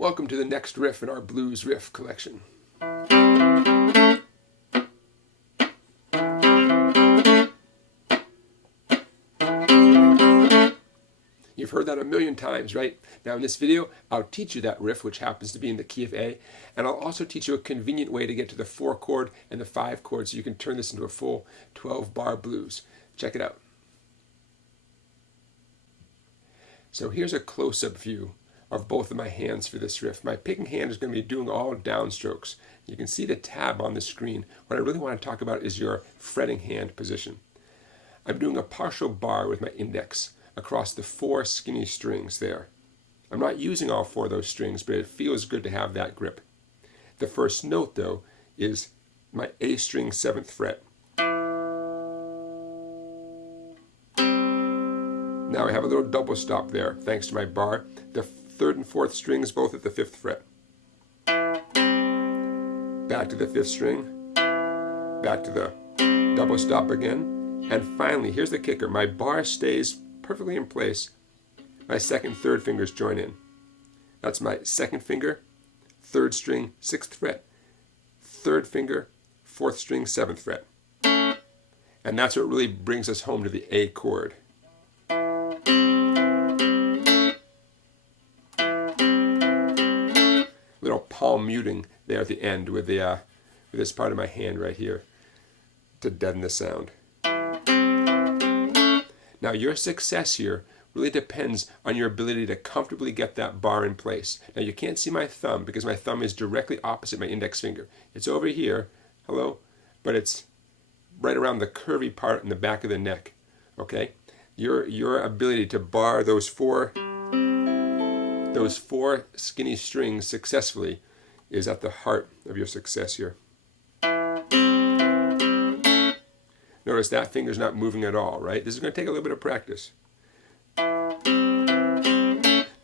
Welcome to the next riff in our blues riff collection. You've heard that a million times, right? Now in this video, I'll teach you that riff, which happens to be in the key of A, and I'll also teach you a convenient way to get to the 4 chord and the 5 chord so you can turn this into a full 12-bar blues. Check it out. So here's a close-up view of both of my hands for this riff. My picking hand is going to be doing all downstrokes. You can see the tab on the screen. What I really want to talk about is your fretting hand position. I'm doing a partial bar with my index across the 4 skinny strings there. I'm not using all 4 of those strings, but it feels good to have that grip. The first note, though, is my A string 7th fret. Now I have a little double stop there, thanks to my bar. The 3rd and 4th strings both at the 5th fret. Back to the 5th string, back to the double stop again, and finally, here's the kicker. My bar stays perfectly in place. My 2nd, 3rd fingers join in. That's my 2nd finger, 3rd string, 6th fret, 3rd finger, 4th string, 7th fret. And that's what really brings us home to the A chord. Little palm muting there at the end with this part of my hand right here to deaden the sound. Now your success here really depends on your ability to comfortably get that bar in place. Now you can't see my thumb because my thumb is directly opposite my index finger. It's over here, hello, but it's right around the curvy part in the back of the neck. Okay? Your ability to bar those four skinny strings successfully is at the heart of your success here. Notice that finger's not moving at all, right? This is going to take a little bit of practice. Now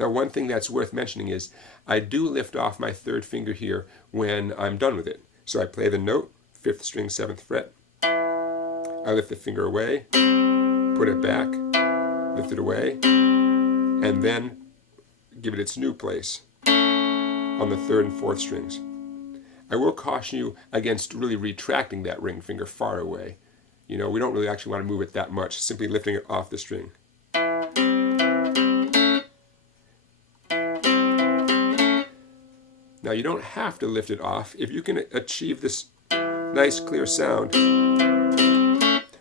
one thing that's worth mentioning is I do lift off my 3rd finger here when I'm done with it. So I play the note, 5th string, 7th fret. I lift the finger away, put it back, lift it away, and then give it its new place on the 3rd and 4th strings. I will caution you against really retracting that ring finger far away. You know, we don't really actually want to move it that much, simply lifting it off the string. Now you don't have to lift it off. If you can achieve this nice clear sound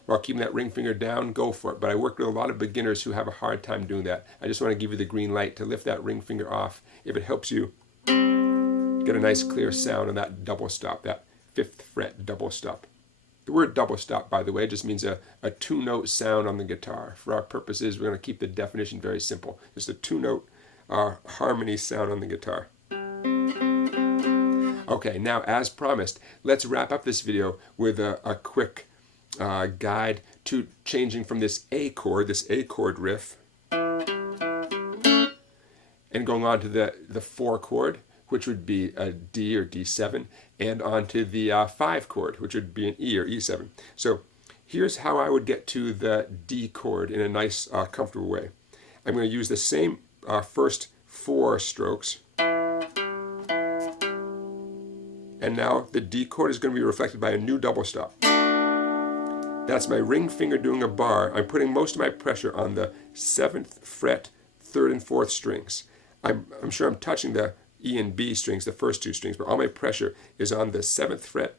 while keeping that ring finger down, go for it. But I work with a lot of beginners who have a hard time doing that. I just want to give you the green light to lift that ring finger off if it helps you get a nice clear sound on that double stop, that 5th fret double stop. The word double stop, by the way, just means a 2-note sound on the guitar. For our purposes, we're going to keep the definition very simple. Just a 2-note harmony sound on the guitar. Okay, now as promised, let's wrap up this video with a quick guide to changing from this A chord riff, and going on to the 4 chord, which would be a D or D7, and onto the 5 chord, which would be an E or E7. So here's how I would get to the D chord in a nice, comfortable way. I'm going to use the same first 4 strokes, and now the D chord is going to be reflected by a new double stop. That's my ring finger doing a bar. I'm putting most of my pressure on the 7th fret, 3rd and 4th strings. I'm sure I'm touching the E and B strings, the first 2 strings, but all my pressure is on the 7th fret,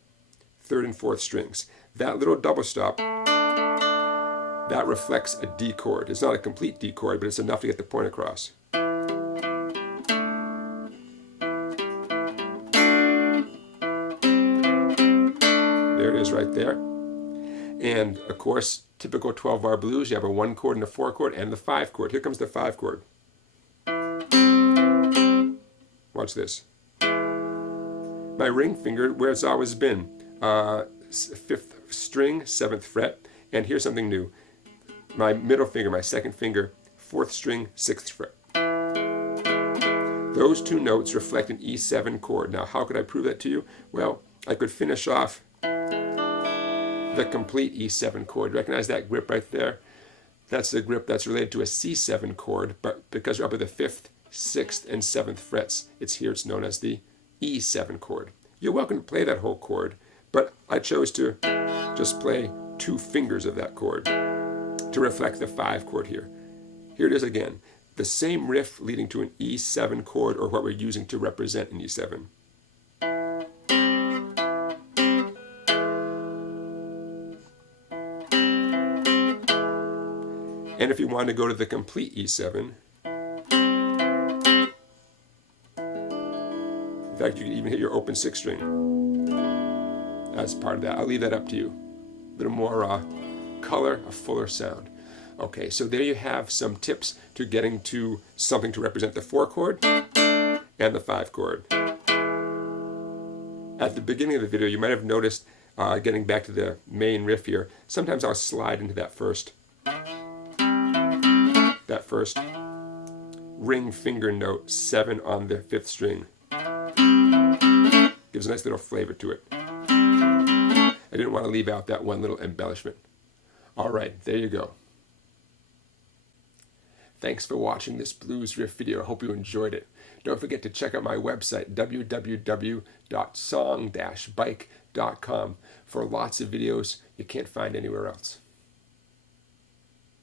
3rd and 4th strings. That little double stop, that reflects a D chord. It's not a complete D chord, but it's enough to get the point across. There it is right there. And of course, typical 12-bar blues, you have a 1 chord and a 4 chord and the 5 chord. Here comes the 5 chord. Watch this. My ring finger, where it's always been, 5th string, 7th fret, and here's something new. My middle finger, my 2nd finger, 4th string, 6th fret. Those 2 notes reflect an E7 chord. Now, how could I prove that to you? Well, I could finish off the complete E7 chord. Recognize that grip right there? That's the grip that's related to a C7 chord, but because we're up at the 5th 6th and 7th frets. It's known as the E7 chord. You're welcome to play that whole chord, but I chose to just play 2 fingers of that chord to reflect the 5 chord here. Here it is again, the same riff leading to an E7 chord, or what we're using to represent an E7. And if you want to go to the complete E7, in fact, you can even hit your open 6th string as part of that. I'll leave that up to you. A little more color, a fuller sound. Okay, so there you have some tips to getting to something to represent the 4 chord and the 5 chord. At the beginning of the video, you might have noticed, getting back to the main riff here, sometimes I'll slide into that first ring finger note 7 on the 5th string. Gives a nice little flavor to it. I didn't want to leave out that one little embellishment. All right, there you go. Thanks for watching this blues riff video. I hope you enjoyed it. Don't forget to check out my website, www.song-bike.com, for lots of videos you can't find anywhere else.